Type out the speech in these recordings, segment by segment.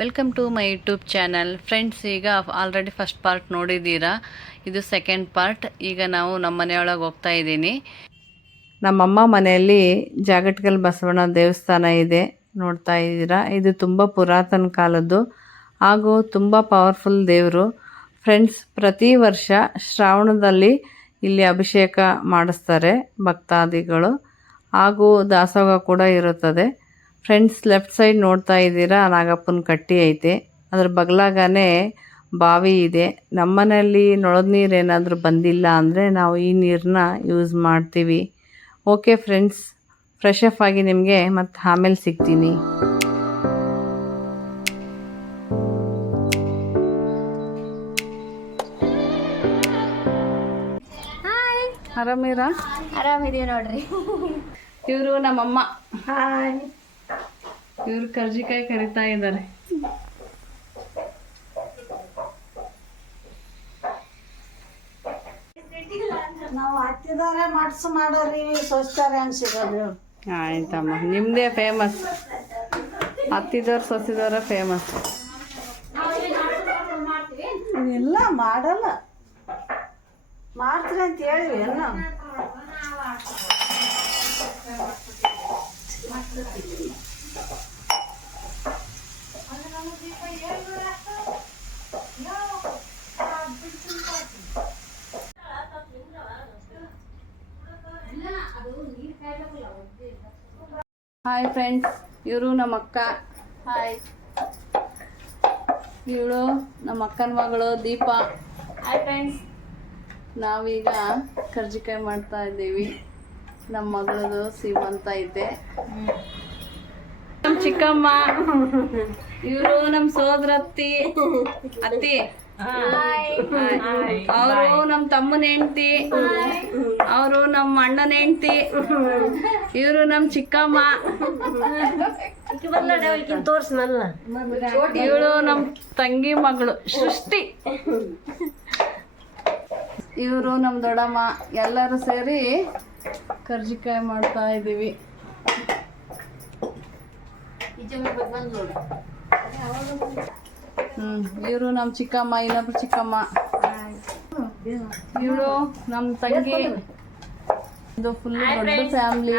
Welcome to my YouTube channel. Friends, ಈಗ already first part ನೋಡಿದ್ದೀರಾ. ಇದು ಸೆಕೆಂಡ್ ಪಾರ್ಟ್. ಈಗ ನಾವು ನಮ್ಮ ಮನೆಯೊಳಗೆ ಹೋಗ್ತಾ ಇದ್ದೀನಿ. ನಮ್ಮಮ್ಮ ಮನೆಯಲ್ಲಿ ಜಾಗಟಗಲ್ ಬಸವಣ್ಣ ದೇವಸ್ಥಾನ ಇದೆ, ನೋಡ್ತಾ ಇದ್ದೀರಾ. ಇದು ತುಂಬ ಪುರಾತನ ಕಾಲದ್ದು ಹಾಗೂ ತುಂಬ ಪವರ್ಫುಲ್ ದೇವರು. ಫ್ರೆಂಡ್ಸ್, ಪ್ರತಿ ವರ್ಷ ಶ್ರಾವಣದಲ್ಲಿ ಇಲ್ಲಿ ಅಭಿಷೇಕ ಮಾಡಿಸ್ತಾರೆ ಭಕ್ತಾದಿಗಳು, ಹಾಗೂ ದಾಸೋಹ ಕೂಡ ಇರುತ್ತದೆ. ಫ್ರೆಂಡ್ಸ್, ಲೆಫ್ಟ್ ಸೈಡ್ ನೋಡ್ತಾ ಇದ್ದೀರಾ, ನಾಗಪ್ಪನ ಕಟ್ಟಿ ಐತೆ. ಅದ್ರ ಬಗಲಾಗನೇ ಬಾವಿ ಇದೆ. ನಮ್ಮನೆಯಲ್ಲಿ ನೊಳದ ನೀರು ಏನಾದರೂ ಬಂದಿಲ್ಲ ಅಂದರೆ ನಾವು ಈ ನೀರನ್ನ ಯೂಸ್ ಮಾಡ್ತೀವಿ. ಓಕೆ ಫ್ರೆಂಡ್ಸ್, ಫ್ರೆಶ್ ಅಪ್ ಆಗಿ ನಿಮಗೆ ಮತ್ತೆ ಆಮೇಲೆ ಸಿಗ್ತೀನಿ. ಆರಾಮಿರಾ? ಆರಾಮಿದೀವಿ ನೋಡ್ರಿ. ಇವರು ನಮ್ಮಮ್ಮ. ಹಾಯ್. ಇವರು ಕರ್ಜಿಕಾಯಿ ಕರಿತಾ ಇದ್ದಾರೆ. ನಾವು ಹತ್ತಿದಾರೆ ಮಾಡೋರಿ, ಸ್ವಚ್ಛತಾರೆ ಹಂಗೆ ಸಿಗೋದು. ಆಯ್ತಮ್ಮ, ನಿಮ್ಮದೇ ಫೇಮಸ್. ಹತ್ತಿದವ್ರು ಸೊಸಿದವ್ರ ಫೇಮಸ್. ಇಲ್ಲ ಮಾಡಲ್ಲ, ಮಾಡ್ತೀರಿ ಅಂತ ಹೇಳಿವಿ. ಏನು ಹಾಯ್ ಫ್ರೆಂಡ್ಸ್, ಇವರು ನಮ್ಮ ಅಕ್ಕ. ಹಾಯ್. ಇವಳು ನಮ್ಮ ಅಕ್ಕನ ಮಗಳು ದೀಪ. Hi friends. ನಾವೀಗ ಕರ್ಜಿಕಾಯಿ ಮಾಡ್ತಾ ಇದ್ದೀವಿ. ನಮ್ಮ ಮಗಳದು ಸೀಮಂತ ಐತೆ. ನಮ್ಮ ಚಿಕ್ಕಮ್ಮ, ಇವರು ನಮ್ಮ ಸೋದರತ್ತಿ ಅತ್ತಿ. ಅವರು ನಮ್ಮ ತಮ್ಮನ ಹೆಂಡತಿ, ಅವರು ನಮ್ಮ ಅಣ್ಣನ ಹೆಂಡತಿ, ಇವರು ನಮ್ಮ ಚಿಕ್ಕಮ್ಮ, ಇವಳು ನಮ್ಮ ತಂಗಿ ಮಗಳು ಸೃಷ್ಟಿ, ಇವರು ನಮ್ಮ ದೊಡ್ಡಮ್ಮ. ಎಲ್ಲರೂ ಸೇರಿ ಕರ್ಜಿಕಾಯಿ ಮಾಡ್ತಾ ಇದ್ದೀವಿ. ಇವರು ನಮ್ಮ ಚಿಕ್ಕಮ್ಮ, ಇನ್ನೊಬ್ರು ಚಿಕ್ಕಮ್ಮ. ಇವಳು ನಮ್ಮ ತಂಗಿ. ಇದು ಫುಲ್ ದೊಡ್ಡ ಫ್ಯಾಮಿಲಿ.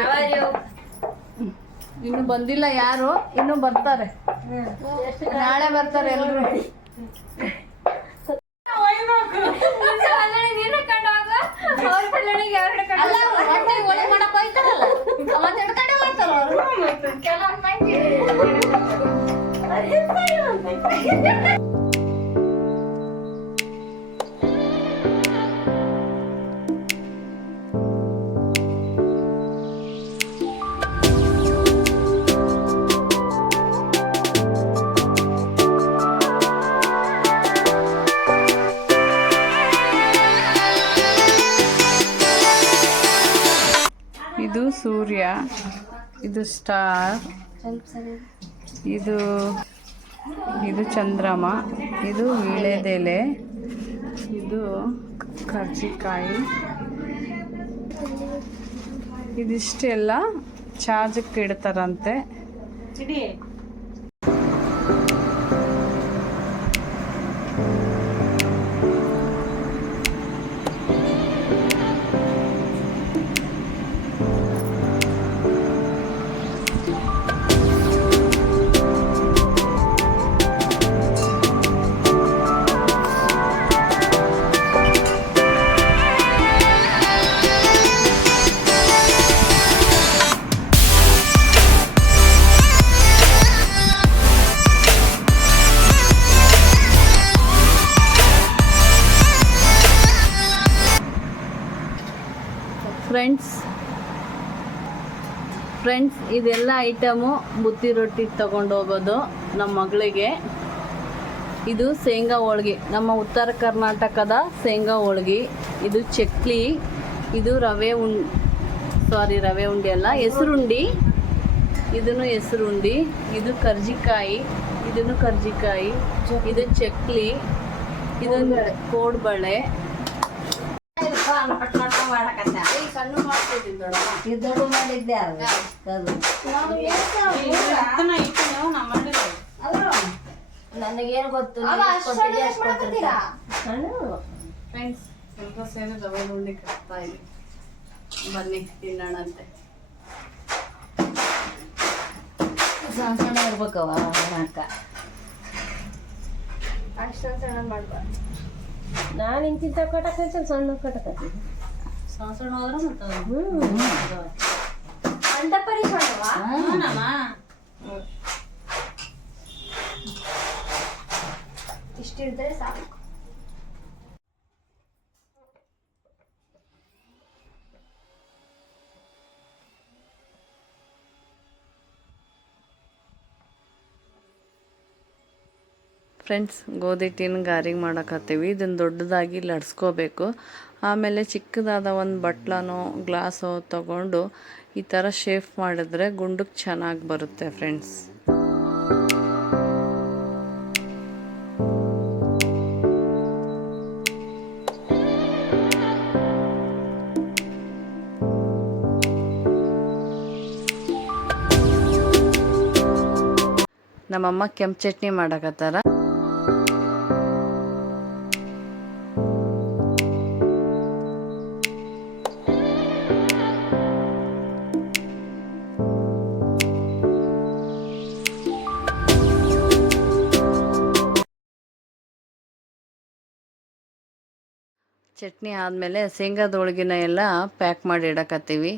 ಇನ್ನು ಬಂದಿಲ್ಲ ಯಾರು, ಇನ್ನು ಬರ್ತಾರೆ, ನಾಳೆ ಬರ್ತಾರೆ ಎಲ್ಲರೂ. ಇದು ಸೂರ್ಯ, ಇದು ಸ್ಟಾರ್, ಇದು ಚಂದ್ರಮ, ಇದು ವೀಳ್ಯದೆಲೆ, ಇದು ಕರ್ಜಿಕಾಯಿ. ಇದಿಷ್ಟೆಲ್ಲ ಚಾರ್ಜಕ್ಕೆ ಇಡ್ತಾರಂತೆ. ಫ್ರೆಂಡ್ಸ್, ಇದೆಲ್ಲ ಐಟಮು ಬುತ್ತಿ ರೊಟ್ಟಿ ತಗೊಂಡು ಹೋಗೋದು ನಮ್ಮ ಮಗಳಿಗೆ. ಇದು ಶೇಂಗಾ ಹೋಳ್ಗೆ, ನಮ್ಮ ಉತ್ತರ ಕರ್ನಾಟಕದ ಶೇಂಗಾ ಹೋಳ್ಗೆ. ಇದು ಚಕ್ಲಿ, ಇದು ರವೆ ಉಂಡಿ ಅಲ್ಲ, ಹೆಸರುಂಡಿ. ಇದನ್ನು ಹೆಸರುಂಡಿ. ಇದು ಕರ್ಜಿಕಾಯಿ, ಇದನ್ನು ಕರ್ಜಿಕಾಯಿ. ಇದು ಚಕ್ಲಿ, ಇದು ಕೋಡ್ಬಳೆ. ಸಣ್ಣ ಮಾಡ್ತಿದ್ವಿ, ದೊಡ್ಡ ಮಾಡಿದ್ದೆ ನನಗೇನು ಗೊತ್ತು ಫ್ರೆಂಡ್ಸ್ ಎಲ್ಲ ಸೇರಿ ರವೆ ಉಂಡೆ ಕಟ್ತಾ ಇದ್ವಿ. ಬನ್ನಿ ತಿನ್ನೋಣಂತೆ. ಸಣ್ಣ ಸಣ್ಣ ಇರ್ಬೇಕವ ಅಕ್ಕ. ಅಷ್ಟೊಂದು ಸಣ್ಣ ಮಾಡ್ಬಾರ್ದು. ನಾನು ಇಂತಿಂತ ಕಟಕಂತ ಸಣ್ಣ ಕಟಕತ್ತೀನಿ. ಸಣ್ಣ ಸಣ್ಣ ಹೋದ್ರೆ ಮತ್ತೆ ಅಂಡ ಪರಿ ಸಣ್ಣವಾ ಇಷ್ಟಿದ್ರೆ ಸಾಕು. ಫ್ರೆಂಡ್ಸ್, ಗೋಧಿ ಹಿಟ್ಟಿನ ಗಾರಿಗೆ ಮಾಡಕತ್ತೀವಿ. ಇದನ್ನು ದೊಡ್ಡದಾಗಿ ಲಡ್ಸ್ಕೋಬೇಕು. ಆಮೇಲೆ ಚಿಕ್ಕದಾದ ಒಂದು ಬಟ್ಲನೋ ಗ್ಲಾಸೋ ತಗೊಂಡು ಈ ಥರ ಶೇಪ್ ಮಾಡಿದ್ರೆ ಗುಂಡಕ್ಕೆ ಚೆನ್ನಾಗಿ ಬರುತ್ತೆ ಫ್ರೆಂಡ್ಸ್. ನಮ್ಮಮ್ಮ ಕೆಂಪು ಚಟ್ನಿ ಮಾಡಕತ್ತಾರ. ಚಟ್ನಿ ಆದಮೇಲೆ ಶೇಂಗಾದ ಹೋಳಿಗೆನ ಎಲ್ಲ ಪ್ಯಾಕ್ ಮಾಡಿ ಇಡಕತ್ತೀವಿ.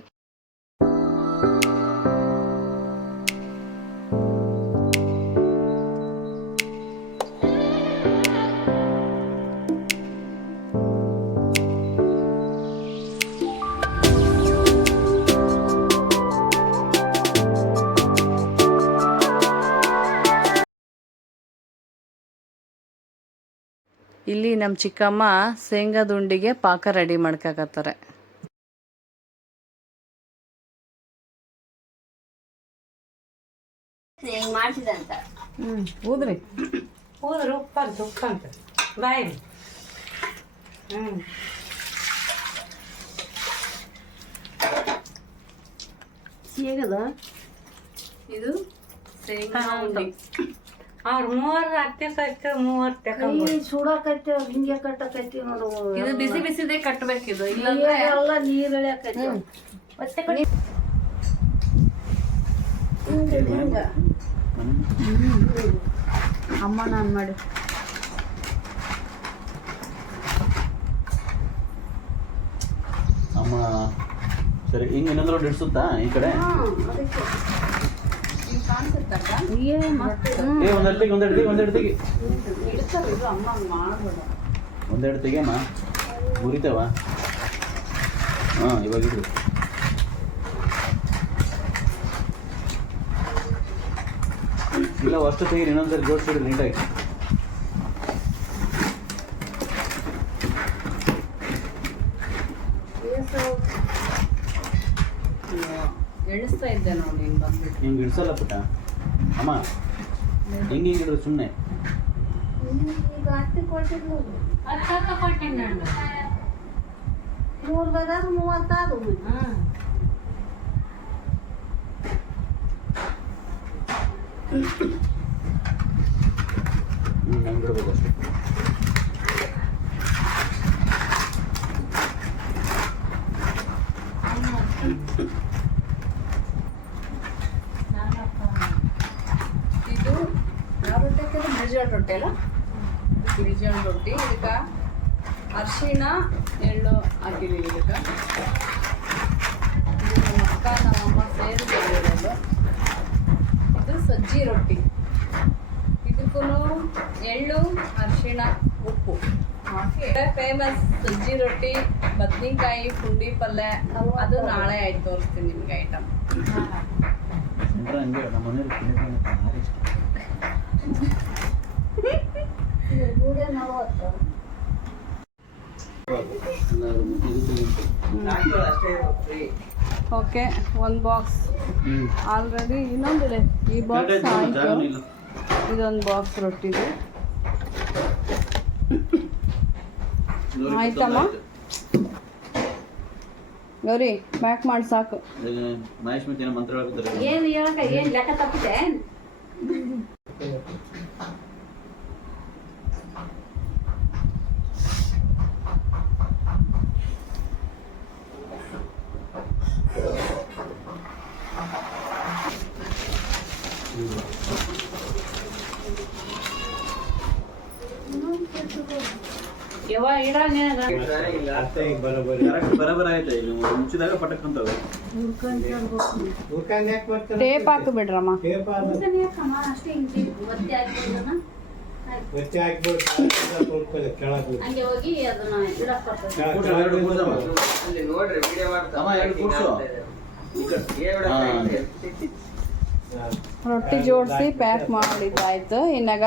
ಇಲ್ಲಿ ನಮ್ಮ ಚಿಕ್ಕಮ್ಮ ಶೇಂಗಾದ ಉಂಡಿಗೆ ಪಾಕ ರೆಡಿ ಮಾಡ್ಕಕತ್ತಾರೆ. ಮಾಡ್ತಿದಂತ ಊದ್ರಿ ಹೋದ್ರೆ ಉಪ್ಪಂತ ಬಾಯಿ ಹೇಗದ ಇದು ಶೇಂಗಾ ಉಂಡಿ. ಅವ್ರ 3 ಅತ್ತೆ ಕಟ್ಟ 3 ತಗೊಂಡು ಸುಡಕೈತಿ ಹಿಂಗೆ ಕಟ್ಟಕೈತಿ ನೋಡು. ಇದು ಬಿಸಿ ಬಿಸಿದೇ ಕಟ್ಟಬೇಕಿದು, ಇಲ್ಲಾಂದ್ರೆ ಎಲ್ಲ ನೀರ್ ಇಳಿಯಕೈತಿ. ಮತ್ತೆ ಕಡಿ ಹಿಂಗ ಅಮ್ಮ ನಾನು ಮಾಡಿ ಅಮ್ಮ ಸರಿ ಹಿಂಗೆ ಇನ್ನೊಂದು ಇಡ್ಸುತ್ತಾ ಈ ಕಡೆ? ಒಂದೆರಡು ತೆಗಿ ಅಮ್ಮ ಮುರಿತೇವ. ಹಾಂ, ಇವಾಗ ಇಡು. ಇಲ್ಲ ಅಷ್ಟು ತೆಗೀರಿ, ಇನ್ನೊಂದ್ಸರಿ ಜೋಡಿಸಿಡ್ರಿ ನೀಟಾಗಿ. ಎಳಿಸ್ತಾ ಇದ್ದೆ ನೋಡಿ, ಹಿಂಗೆ ಬಂದ್ಬಿಟ್ಟು ಹಿಂಗೆ ಇಡ್ಸಲ್ಲ ಪುಟ್ಟ ಅಮ್ಮ, ಹಿಂಗೆ ಇಡ್ರಿ ಸುಮ್ಮನೆ. ಈಗ ಹತ್ತಿ ಕೊಟ್ಟಿದ್ದು ಕೊಟ್ಟಿನ 3 ಬರೋದು 30 ಆದವು. ಹಂಗೆ ಇಡ್ಬೇಕು ಅಷ್ಟೇ. ಇದು ಯಾವ ರೊಟ್ಟಿ ಹಾಕಿದ್ರೆ ಗಿರಿಜಾಳ ರೊಟ್ಟಿ ಅಲ್ಲ, ಗಿರಿಜಾಳ ರೊಟ್ಟಿ. ಇದಕ್ಕೆ ಅರಿಶಿಣ ಎಳ್ಳು ಹಾಕಿದ್ದೀವಿ. ಇದಕ್ಕೆ ಇದು ನಮ್ಮ ಅಕ್ಕ ನಮ್ಮಮ್ಮ ಸೇರಿ ಬೆಳೆಯೋದು. ಇದು ಸಜ್ಜಿ ರೊಟ್ಟಿ. ಇದಕ್ಕೂ ಎಳ್ಳು, ಅರಿಶಿಣ, ಉಪ್ಪು ಹಾಕಿ ಫೇಮಸ್ ಸಜ್ಜಿ ರೊಟ್ಟಿ. ಬದ್ನಿಕಾಯಿ ಪುಂಡಿ ಪಲ್ಯ, ಅದು ನಾಳೆ ಆಯ್ತು ತೋರಿಸ್ತೀನಿ ನಿಮ್ಗೆ ಐಟಮ್. ಹಂಗೆ ನಮ್ಮ ಮನೇಲಿ ಭಾರಿ ಇಷ್ಟ. ಗೂಡೆ 40. ಓಕೆ, ಒಂದು ಬಾಕ್ಸ್ ಆಲ್ರೆಡಿ. ಇನ್ನೊಂದಿದೆ, ಈ ಬಾಕ್ಸ್ ಆಯಿತು. ಇದೊಂದು ಬಾಕ್ಸ್ ರೊಟ್ಟಿದು ಆಯ್ತಮ್ಮ. ಗೌರಿ ಪ್ಯಾಕ್ ಮಾಡಿ ಸಾಕು. ಮಹೇಶ್ ಮತ್ತೆ ಮಂತ್ರ ಹೇಳ್ತಾರೆ. ಏನು ಹೇಳಕ ಏನು ಲೆಕ್ಕ ತಪ್ಪಿದೆ? ಬರಬರ ಆಯ್ತಾ ಇಲ್ಲಿ ಮುಚ್ಚಿದಾಗ ಪಟಕ್ ಅಂತವೆ. ಟೇಪ್ ಹಾಕು ಬಿಡ್ರಮ್ಮ. ರೊಟ್ಟಿ ಜೋಡಿಸಿ ಪ್ಯಾಕ್ ಮಾಡಿದ್ದಾಯ್ತು. ಇನ್ನಾಗ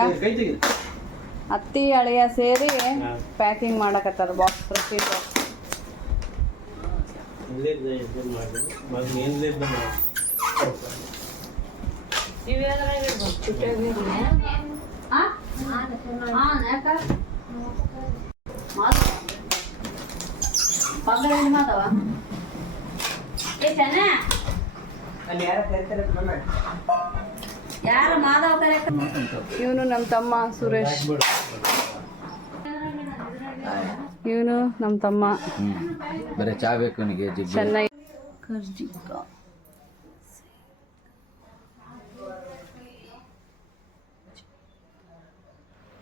ಅತ್ತಿ ಅಳಿಯ ಸೇರಿ ಪ್ಯಾಕಿಂಗ್ ಮಾಡಕತ್ತಾರ ಬಾಕ್ಸ್, ರೊಟ್ಟಿ ಬಾಕ್ಸ್. ಇವನು ನಮ್ಮ ತಮ್ಮ ಸುರೇಶ್, ಇವನು ನಮ್ಮ ತಮ್ಮ ಬರೀ ಚಾ ಬೇಕು ನನಗೆ. ಚೆನ್ನೈ ಕರ್ಜಿಕ.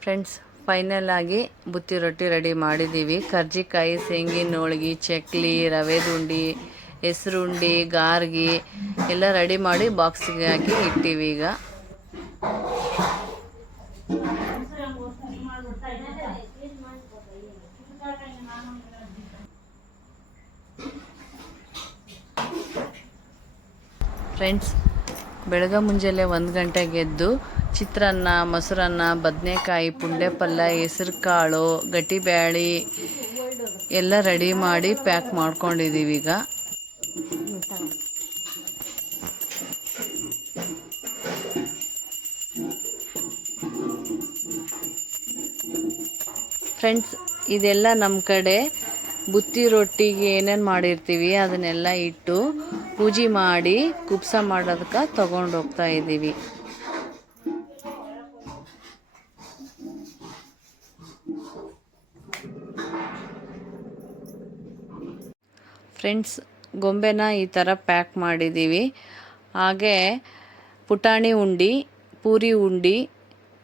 ಫ್ರೆಂಡ್ಸ್, ಫೈನಲ್ ಆಗಿ ಬುತ್ತಿ ರೊಟ್ಟಿ ರೆಡಿ ಮಾಡಿದ್ದೀವಿ. ಕರ್ಜಿಕಾಯಿ, ಶೇಂಗಿನ ಹೋಳ್ಗಿ, ಚಕ್ಲಿ, ರವೆದ ಉಂಡಿ, ಹೆಸರು ಉಂಡಿ, ಗಾರ್ಗಿ ಎಲ್ಲ ರೆಡಿ ಮಾಡಿ ಬಾಕ್ಸಿಗೆ ಹಾಕಿ ಇಟ್ಟಿವಿ. ಈಗ ಫ್ರೆಂಡ್ಸ್, ಬೆಳಗ್ಗೆ ಮುಂಜಾನೆ 1 ಗಂಟೆಗೆ ಎದ್ದು ಚಿತ್ರಾನ್ನ, ಮೊಸರನ್ನ, ಬದನೆಕಾಯಿ, ಪುಂಡೆ ಪಲ್ಯ, ಹೆಸರು ಕಾಳು, ಗಟ್ಟಿ ಬ್ಯಾಳಿ ಎಲ್ಲ ರೆಡಿ ಮಾಡಿ ಪ್ಯಾಕ್ ಮಾಡ್ಕೊಂಡಿದ್ದೀವಿ. ಈಗ ಫ್ರೆಂಡ್ಸ್, ಇದೆಲ್ಲ ನಮ್ಮ ಕಡೆ ಬುತ್ತಿ ರೊಟ್ಟಿಗೆ ಏನೇನು ಮಾಡಿರ್ತೀವಿ ಅದನ್ನೆಲ್ಲ ಇಟ್ಟು ಪೂಜೆ ಮಾಡಿ ಕುಬ್ಸ ಮಾಡೋದಕ್ಕೆ ತಗೊಂಡು ಹೋಗ್ತಾ ಇದ್ದೀವಿ. ಫ್ರೆಂಡ್ಸ್, ಗೊಂಬೆನ ಈ ಥರ ಪ್ಯಾಕ್ ಮಾಡಿದ್ದೀವಿ. ಹಾಗೆ ಪುಟಾಣಿ ಉಂಡಿ, ಪೂರಿ ಉಂಡಿ,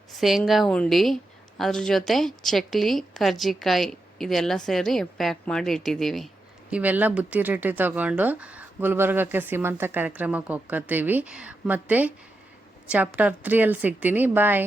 ಶೇಂಗಾ ಉಂಡಿ, ಅದ್ರ ಜೊತೆ ಚಕ್ಲಿ, ಕರ್ಜಿಕಾಯಿ ಇದೆಲ್ಲ ಸೇರಿ ಪ್ಯಾಕ್ ಮಾಡಿ ಇಟ್ಟಿದ್ದೀವಿ. ಇವೆಲ್ಲ ಬುತ್ತಿ ರೊಟ್ಟಿ ತಗೊಂಡು ಗುಲ್ಬರ್ಗಕ್ಕೆ ಸೀಮಂತ ಕಾರ್ಯಕ್ರಮಕ್ಕೆ ಹೋಗ್ಕೋತೀವಿ. ಮತ್ತು ಚಾಪ್ಟರ್ 3 ಸಿಗ್ತೀನಿ. ಬಾಯ್.